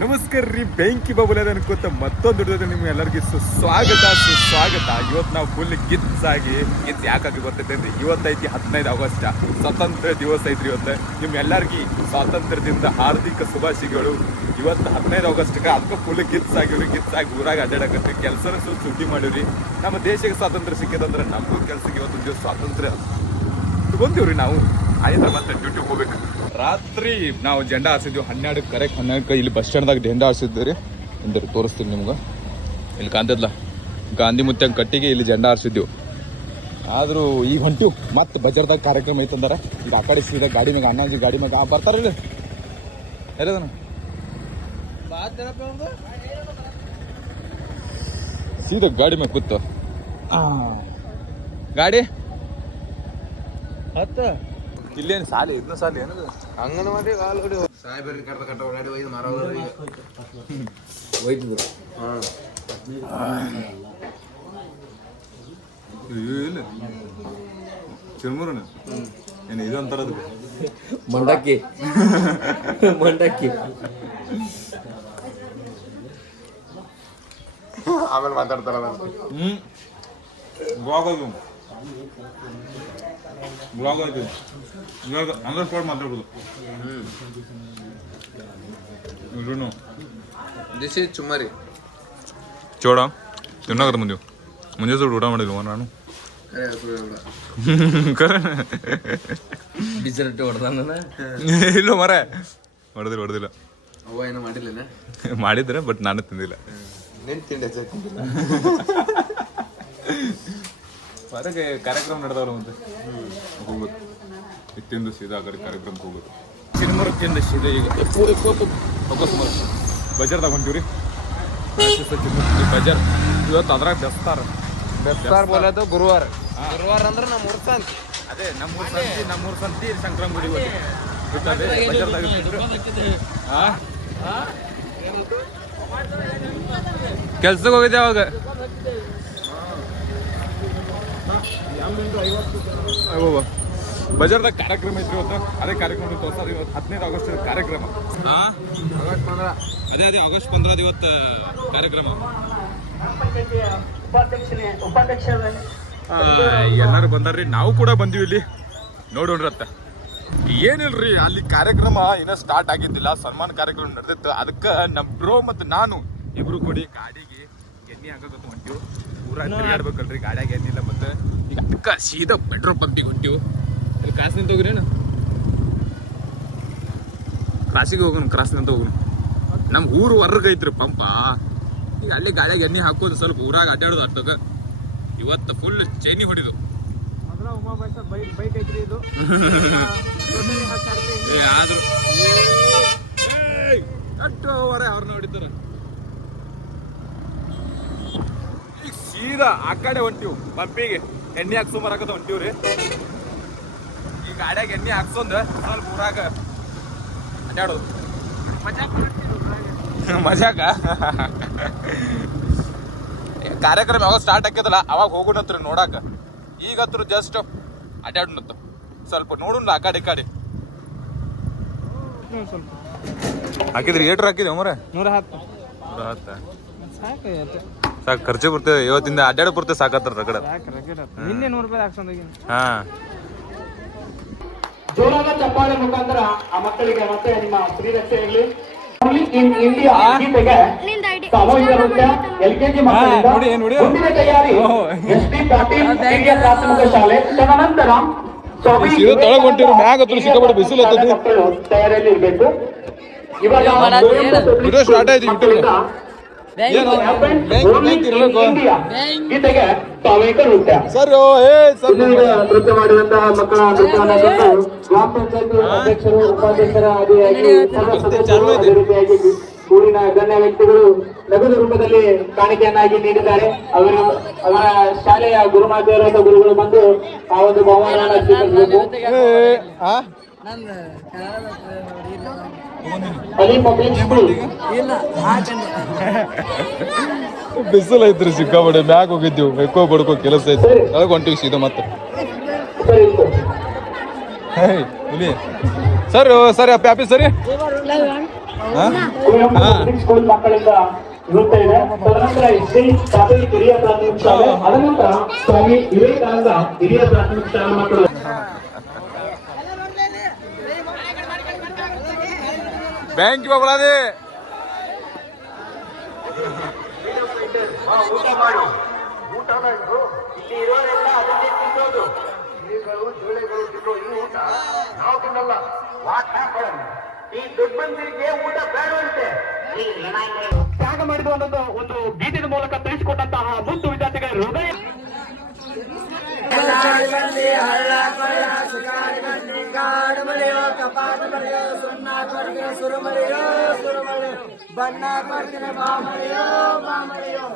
ನಮಸ್ಕಾರ ರೀ, ಬೆಂಕಿ ಬಬುಲದ ಅನ್ಕೋತ ಮತ್ತೊಂದು ಹಿಡಿದ್ರೆ ನಿಮ್ಗೆ ಎಲ್ಲರಿಗೂ ಸುಸ್ವಾಗತ ಸುಸ್ವಾಗತ. ಇವತ್ತು ನಾವು ಫುಲ್ ಆಗಿ ಗಿಚ್ ಯಾಕಾಗಿ ಬರ್ತೈತೆ ಅಂದ್ರೆ ಇವತ್ತೈತಿ ಹದಿನೈದು ಆಗಸ್ಟ್. ಸ್ವತಂತ್ರ ದಿವಸ ಐತ್ರಿ ಇವತ್ತು. ನಿಮ್ಗೆಲ್ಲರಿಗೂ ಸ್ವಾತಂತ್ರ್ಯದಿಂದ ಹಾರ್ದಿಕ ಶುಭಾಶಯಗಳು. ಇವತ್ತು ಹದಿನೈದು ಆಗಸ್ಟ್ಗೆ ಅದಕ್ಕೆ ಫುಲ್ ಗಿತ್ಸ್ ಆಗಿವ್ರಿ ಗಿತ್ಸ್ ಆಗಿ ಊರಾಗ ಅಡ್ಡಾಡಕತ್ರಿ ಕೆಲಸನ ಸ್ವಲ್ಪ ಸುದ್ದಿ ಮಾಡಿವ್ರಿ. ನಮ್ಮ ದೇಶಕ್ಕೆ ಸ್ವಾತಂತ್ರ್ಯ ಸಿಕ್ಕಿದಂದ್ರೆ ನಮಗೂ ಕೆಲಸಕ್ಕೆ ಇವತ್ತು ದಿವಸ ಸ್ವಾತಂತ್ರ್ಯ ತಗೊಂತೀವ್ರಿ ನಾವು. ಆಯ್ತಾ ಮತ್ತೆ ಡ್ಯೂಟಿ ಹೋಗ್ಬೇಕು. ರಾತ್ರಿ ನಾವು ಜೆಂಡಾ ಹಾರಿಸಿದ್ವಿ ಹನ್ನೆರಡು ಕರೆಕ್ಟ್ ಹನ್ನೆರಡು ಇಲ್ಲಿ ಬಸ್ ಸ್ಟ್ಯಾಂಡ್ದಾಗ ಜೆಂಡಾ ಹಾರಿಸಿದ್ವಿ ರೀ. ಅಂದ್ರೆ ತೋರಿಸ್ತೀನಿ ನಿಮ್ಗೆ. ಇಲ್ಲಿ ಕಾಂತದ್ಲ ಗಾಂಧಿ ಮುತ್ಯಂಗ್ ಕಟ್ಟಿಗೆ ಇಲ್ಲಿ ಜಂಡ ಹಾರಿಸಿದ್ವಿ. ಆದರೂ ಈಗ ಹೊಂಟು ಮತ್ತೆ ಬಜಾರ್ದಾಗ ಕಾರ್ಯಕ್ರಮ ಐತಂದಾರ ಈಗ ಆ ಕಡೆ ಸೀದಾ ಗಾಡಿ ಮ್ಯಾಗ ಅಣ್ಣಾಜಿ ಗಾಡಿ ಮ್ಯಾಗ ಬರ್ತಾರಿಲ್ಲ ಎಲ್ಲದನ ಸೀದಾ ಗಾಡಿ ಮ್ಯಾಗ ಕೂತು. ಗಾಡಿ? ಹತ್ತ. ಇಲ್ಲೇನು ಸಾಲಿ ಇದ್ನ ಸಾಲಿ ಏನದು? ಅಂಗನವಾಡಿ ಆಲ್ರೆಡಿ ಸಾಹೇಬರಿಗೆ ಕರ್ದ ಕಟ್ಟ ಓಡಾಡಿ ಒಯ್ದು ಮರ ಒಯ್ತಿದ್ರು ಇಲ್ಲ. ಚಿರ್ಮುರನ? ಏನು ಇದು ಮಂಡಕ್ಕಿ. ಮಂಡಕ್ಕಿ. ಆಮೇಲೆ ಮಾತಾಡ್ತಾರ. ಹ್ಞೂ ಅದು ಬ್ಲಾಗ್ ಆಯ್ತು ಇವಾಗ ಅಂದ್ರೆ ಸ್ಪಾಟ್ ಮಾತಾಡ್ಬೋದು ಇವ್ರು ದಿಸ್ ಇಸ್ ಚುಮ್ಮರಿ ಚೋಡ ತಿನ್ನಾಗದ ಮುಂದೆ ಮುಂಜೆ ಸ್ವಲ್ಪ ಊಟ ಮಾಡಿದ್ವಿ ನಾನು ಕರೆ ಸುಳ್ಳು ಕೂಡ. ಬಿಸಿರಟ್ಟಿ ಹೊಡೆದಾನ ಇಲ್ಲ ಮರ ಹೊಡೆದಿಲ್ಲ ಹೊಡೆದಿಲ್ಲ ಅವ್ವ ಏನೋ ಮಾಡಿಲ್ಲನ ಮಾಡಿದ್ರೆ ಬಟ್ ನಾನು ತಿಂದಿಲ್ಲ ನಿನ್ ತಿಂಡಿ ಹೊರಗೆ ಕಾರ್ಯಕ್ರಮ ನಡೆದವ್ರ ಮತ್ತೆ? ಹೋಗ್ಬೇಕು ಇತ್ತಿಂದ ಸೀದಾ ಆ ಕಡೆ ಕಾರ್ಯಕ್ರಮಕ್ಕೆ ಹೋಗ್ಬೇಕು ಚಿನ್ಮರಕ್ಕಿಂದ ಸೀದಾ ಈಗ. ಎಪ್ಪು ಎಪ್ಪು ರೀ ಫೋಕಸ್ ಮಾಡ ಬಜಾರ್. ಬಜಾರ್ ಇವತ್ತು ಅದ್ರಾಗ ಬೆಸ್ತಾರ. ಬೆಸ್ತಾರ ಬೋಲೋದು ಗುರುವಾರ. ಗುರುವಾರ ಅಂದ್ರೆ ನಮ್ಮ ಊರ್ ಸಂತಿ. ಅದೇ ನಮ್ಮೂರ್ ಸಂತಿ ನಮ್ಮೂರ್ ಸಂತಿ ಸಂಕ್ರಾಂತಿ ಗುಡಿ ಗೊತ್ತದೆ ಬಜಾರ್ದಾಗ ಕೆಲ್ಸಕ್ಕೆ ಹೋಗಿದ್ದೆ ಅವಾಗ. ಬಜಾರ್ದಾಗ ಕಾರ್ಯಕ್ರಮ ಐತ್ರಿ ಇವತ್ತು. ಅದೇ ಕಾರ್ಯಕ್ರಮ ತೋರ್ಸಾರ ಇವತ್ತು ಹದಿನೈದು ಆಗಸ್ಟ್ ಕಾರ್ಯಕ್ರಮ. ಅದೇ ಅದೇ ಆಗಸ್ಟ್ ಪಂದ್ರದ ಇವತ್ತು ಕಾರ್ಯಕ್ರಮ. ಎಲ್ಲರೂ ಬಂದಾರ್ರಿ. ನಾವು ಕೂಡ ಬಂದೀವಿ ಇಲ್ಲಿ. ನೋಡೋಣ್ರತ್ತ ಏನಿಲ್ರಿ ಅಲ್ಲಿ ಕಾರ್ಯಕ್ರಮ ಏನೋ ಸ್ಟಾರ್ಟ್ ಆಗಿದ್ದಿಲ್ಲ. ಸನ್ಮಾನ ಕಾರ್ಯಕ್ರಮ ನಡೆದಿತ್ತು. ಅದಕ್ಕೆ ನಮ್ಮ ಬ್ರೋ ಮತ್ತು ನಾನು ಇಬ್ರು ಕೂಡಿ ಗಾಡಿಗೆ ಎಣ್ಣೆ ಹಾಕಕ್ಕೆ ಹೊಂಟಿವು ಊರಾಗ ತಿರುಗಾಡ್ಬೇಕಲ್ರಿ ಗಾಡಿಯಾಗ ಏನಿಲ್ಲ ಮತ್ತೆ. ಈಗ ಅದಕ್ಕೆ ಸೀದಾ ಪೆಟ್ರೋಲ್ ಪಂಪಿಗೆ ಹೊಂಟಿವು ಇಲ್ಲಿ ಕ್ರಾಸ್ ನಿಂತ ಹೋಗ್ರೇನು ಕ್ರಾಸಿಗೆ ಹೋಗೋಣ ಕ್ರಾಸ್ ನಿಂತ ಹೋಗೋಣ ನಮ್ಮ ಊರು ಹೊರಗೆ ಐತ್ರಿ ಪಂಪ ಈಗ ಅಲ್ಲಿ ಗಾಡಿಯಾಗ ಎಣ್ಣೆ ಹಾಕೋದು ಸ್ವಲ್ಪ ಊರಾಗ ಅಡ್ಡಾಡೋದು ಅರ್ಥದ ಇವತ್ತು ಫುಲ್ ಚೈನಿ ಹೊಡಿದು. ಆದ್ರೂ ಅವ್ರನ್ನ ಹೊಡಿತಾರ ಈಗ ಸೀದಾ ಆ ಕಡೆ ಹೊಂಟಿವ್. ಪಂಪಿಗೆ ಎಣ್ಣೆ ಹಾಕ್ಸೋ ಬರಾಕತ್ತ ಹೊಂಟಿವ್ರಿ ಈ ಗಾಡ್ಯಾಗ ಎಣ್ಣೆ ಹಾಕ್ಸೊಂದ ಸ್ವಲ್ಪ ಊರಾಗ ಅಡ್ಡಾಡೋದು ಮಜಾಕ ಕಾರ್ಯಕ್ರಮ ಯಾವಾಗ ಸ್ಟಾರ್ಟ್ ಆಕ್ಯದಲ್ಲ ಅವಾಗ ಹೋಗೋಣತ್ರಿ ನೋಡಾಕ. ಈಗ ಹತ್ರ ಜಸ್ಟ್ ಅಡ್ಡಾಡನತ್ತ ಸ್ವಲ್ಪ ನೋಡೋಣ ಆ ಕಡೆ ಈ ಕಡೆ. ಹಾಕಿದ್ರಿ ಏಟ್ರ್ ಹಾಕಿದ್ರಿ ಮರ? ನೂರ ಹತ್ತು. ನೂರ ಹತ್ತ. ಸಾಕು ಖರ್ಚು ಬರ್ತದೆ ಇವತ್ತಿಂದ ಅಡ್ಡಾಡ ಬರ್ತದೆ ಸಾಕತ್ತಾರ ರಗಡ ನಿನ್ನೆ ನೂರು ರೂಪಾಯಿ ಹಾ. ಜೋರಾದ ಚಪ್ಪಾಳೆ ಮುಖಾಂತರ ಆ ಮಕ್ಕಳಿಗೆ ಮತ್ತೆ ನಿಮ್ಮ ಶ್ರೀರಕ್ಷೆ ಇರಲಿ. ಮುಂದಿನ ತಯಾರಿ. ಓಹೋ. ಎಸ್ ಡಿ ಪಾಟೀಲ್ ಹಿರಿಯ ಪ್ರಾಥಮಿಕ ಶಾಲೆ. ತದನಂತರ ಮ್ಯಾಗ್ ಹತ್ರ ಸಿಕ್ಕಾಪಟ್ಟೆ ಬಿಸಿಲು. ತಯಾರಿಯಲ್ಲಿ ಇರಬೇಕು. ಇವಾಗ ಸ್ಟಾರ್ಟ್ ಆಯ್ತು ಯೂಟ್ಯೂಬ್ ಗೀತೆಗೆ ಸಾಮೂಹಿಕ ನೃತ್ಯ. ಸರ್ ಏ ಸರ್ ಇನ್ನೀಗ ನೃತ್ಯ ಮಾಡಿದಂತಹ ಮಕ್ಕಳ ನೃತ್ಯವನ್ನು ಗ್ರಾಮ ಪಂಚಾಯಿತಿ ಅಧ್ಯಕ್ಷರು ಉಪಾಧ್ಯಕ್ಷರ ಅದೇ ರೀತಿಯಾಗಿ ಊರಿನ ಗಣ್ಯ ವ್ಯಕ್ತಿಗಳು ನಗದು ರೂಪದಲ್ಲಿ ಕಾಣಿಕೆಯನ್ನಾಗಿ ನೀಡಿದ್ದಾರೆ. ಅವರು ಅವರ ಶಾಲೆಯ ಗುರುಮಾತೆಯರಾದ ಗುರುಗಳು ಬಂದು ಆ ಒಂದು ಬಹುಮಾನ ಸ್ವೀಕರಿಸಬೇಕು. ಬಿಸಿಲು ಐತ್ರಿ ಸಿಕ್ಕಾಪಟ್ಟೆ ಮ್ಯಾಗ ಹೋಗಿದ್ದೀವಿ ಎಕ್ಕೋ ಬಡ್ಕೋ ಕೆಲಸ ಐತಿ. ಅದಕ್ಕೆ ಹೊಂಟಿವಿ ಇದು ಮತ್ತೆ. ಹುಲಿ. ಸರ್ ಸರಿ ಅಪ್ಪ ಆಫೀಸ್ ಸರಿ? ಸ್ಕೂಲ್ ಮಕ್ಕಳಿಂದ ಇರುತ್ತೆ ಇದೆ. ತದನಂತರ ಹಿರಿಯ ಪ್ರಾಥಮಿಕ ಶಾಲೆ ಅದನಂತರ ಸ್ವಾಮಿ ವಿವೇಕಾನಂದ ಹಿರಿಯ ಪ್ರಾಥಮಿಕ ಶಾಲಾ ಮಕ್ಕಳು. ಬ್ಯಾಂಕ್ ಹೋಗ್ಲಾದೆ ಊಟ ಮಾಡು ಊಟ ಇಲ್ಲಿ ಇರೋರೆಲ್ಲ ಅದನ್ನೇ ತಿನ್ನೋದು ಇಲಿಗಳು ಜೋಳೆಗಳು ತಿನ್ನೋ ಈ ಊಟ ನಾವು ತಿನ್ನಲ್ಲ ಈ ಊಟ ಬೇಡವಂತೆ ತ್ಯಾಗ ಮಾಡಿದ ಒಂದೊಂದು ಒಂದು ಬೀದಿನ ಮೂಲಕ ತಿಳಿಸಿಕೊಟ್ಟಂತಹ ಮುತ್ತು ವಿದ್ಯಾರ್ಥಿಗಳ ಹೃದಯ ಬಣ್ಣ ಕೊಡ್ತೀನಿ ಬಾ ಮಳೆಯೋ ಬಾ ಮಳೆಯೋ